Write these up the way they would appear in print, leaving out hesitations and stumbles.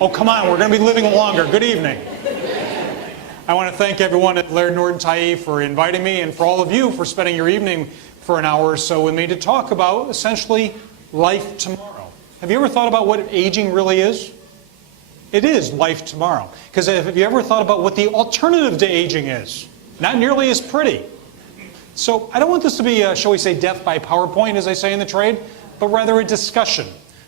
Oh, come on, we're going to be living longer. Good evening. I want to thank everyone at Laird Norton Tyee for inviting me, and for all of you for spending your evening for an hour or so with me to talk about, essentially, life tomorrow. Have you ever thought about what aging really is? It is life tomorrow. Because have you ever thought about what the alternative to aging is? Not nearly as pretty. So I don't want this to be, shall we say, death by PowerPoint, as they say in the trade, but rather a discussion.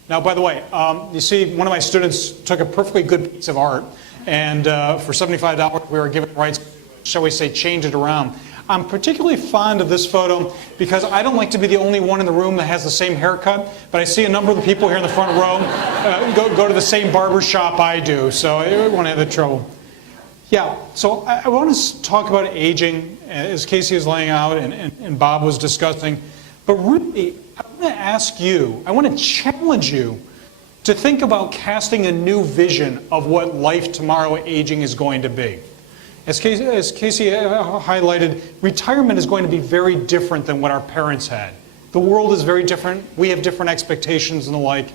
Now, by the way, you see, one of my students took a perfectly good piece of art, and for $75, we were given rights, shall we say, change it around. I'm particularly fond of this photo because I don't like to be the only one in the room that has the same haircut, but I see a number of the people here in the front row go to the same barber shop I do, so I won't have that trouble. Yeah, so I want to talk about aging, as Casey was laying out and Bob was discussing, but really, I want to ask you, I want to challenge you to think about casting a new vision of what life tomorrow aging is going to be. As Casey highlighted, retirement is going to be very different than what our parents had. The world is very different. We have different expectations and the like.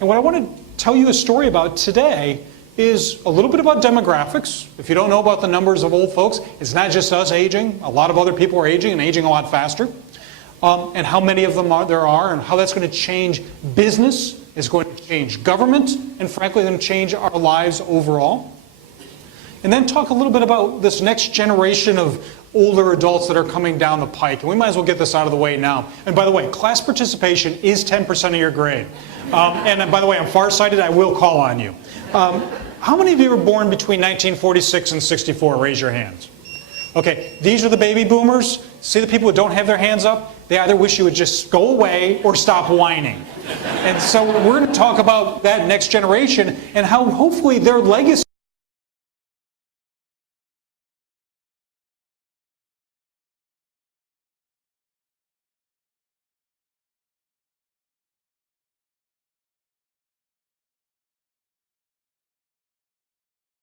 And what I want to tell you a story about today is a little bit about demographics. If you don't know about the numbers of old folks, it's not just us aging. A lot of other people are aging and aging a lot faster. And how many of them there are, and how that's going to change business, is going to change government, and frankly, going to change our lives overall. And then talk a little bit about this next generation of older adults that are coming down the pike. And we might as well get this out of the way now. And by the way, class participation is 10% of your grade. And by the way, I'm farsighted, I will call on you. How many of you were born between 1946 and 64? Raise your hands. Okay, these are the baby boomers. See the people who don't have their hands up? They either wish you would just go away or stop whining. And so we're going to talk about that next generation and how hopefully their legacy